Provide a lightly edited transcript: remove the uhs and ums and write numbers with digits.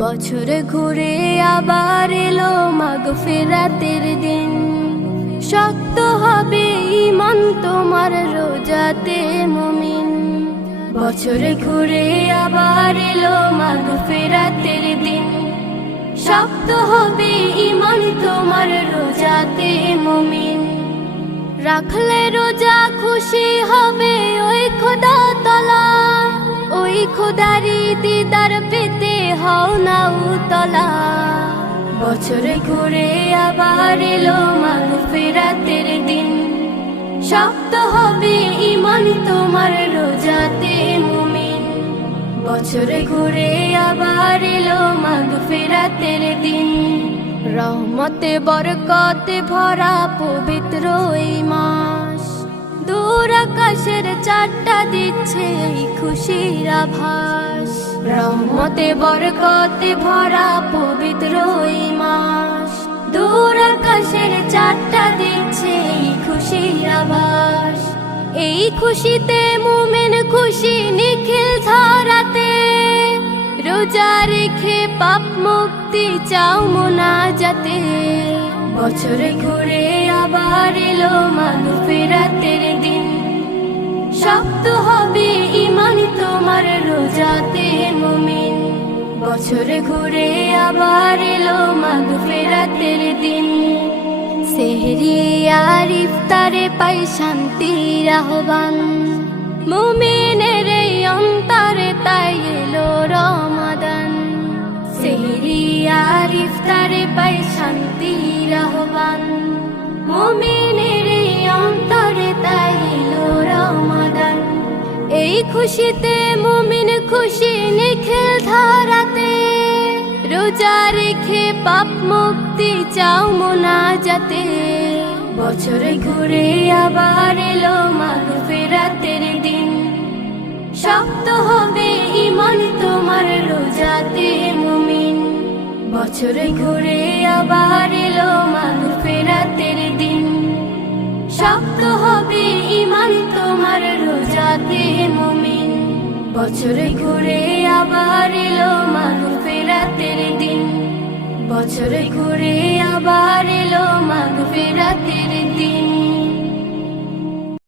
বছরে ঘুরে আবার এলো মাগফিরাতের দিন। শক্ত হবে ঈমান তোমার রোজাতে মুমিন। বছরে ঘুরে আবার এলো মাগফিরাতের দিন। শক্ত হবে ঈমান তোমার রোজাতে মুমিন। রাখলে রোজা খুশি হবে ওই খোদা তাআলা। ওই খোদারি দিদার পেতে হও না উতলা। বছরে ঘুরে আবার এলো মাগফিরাতের দিন। শক্ত হবে ঈমান তোমার রোজাতে মুমিন। বছরে ঘুরে আবার এলো মাগফিরাতের দিন। রহমতে বরকতে ভরা পবিত্র এই মাস। দূর আকাশের চারটা দিচ্ছে এই খুশির আভাস। রহমতে বরকতে ভরা পবিত্র এই মাস। দূর আকাশের চারটা দিচ্ছে এই খুশির আভাস। এই খুশিতে মুমিন খুশি নিখিল ধরাতে। রোজা রেখে পাপ মুক্তি চাও মুনাজাতে। বছরে ঘুরে আবার এলো মাগফিরাতের দিন। শক্ত হবে ঈমান তোমার রোজাতে মুমিন। বছরে ঘুরে আবার এলো মাগফিরাতের দিন। সেহরি আর ইফতারে পাই শান্তির আহ্বান। মুমিনের এই অন্তরে তাই এলো রমাদান। সেহরি আর ইফতারে পাই শান্তির আহ্বান। মুমিনের এই অন্তরে তাই এলো রমাদান। এই খুশিতে মুমিন খুশি নিখিল ধরাতে। রোজা রেখে পাপ মুক্তি চাও মুনাজাতে। বছরে ঘুরে আবার এলো মাগফিরাতের দিন। শক্ত হবে ঈমান তোমার রোজাতে মুমিন। বছরে ঘুরে আবার এলো মাগফিরাতের দিন। শক্ত হবে ঈমান তোমার রোজাতে মুমিন। বছরে ঘুরে আবার এলো মাগফিরাতের দিন। বছরে ঘুরে আবার এলো মাগফিরাতের দিন।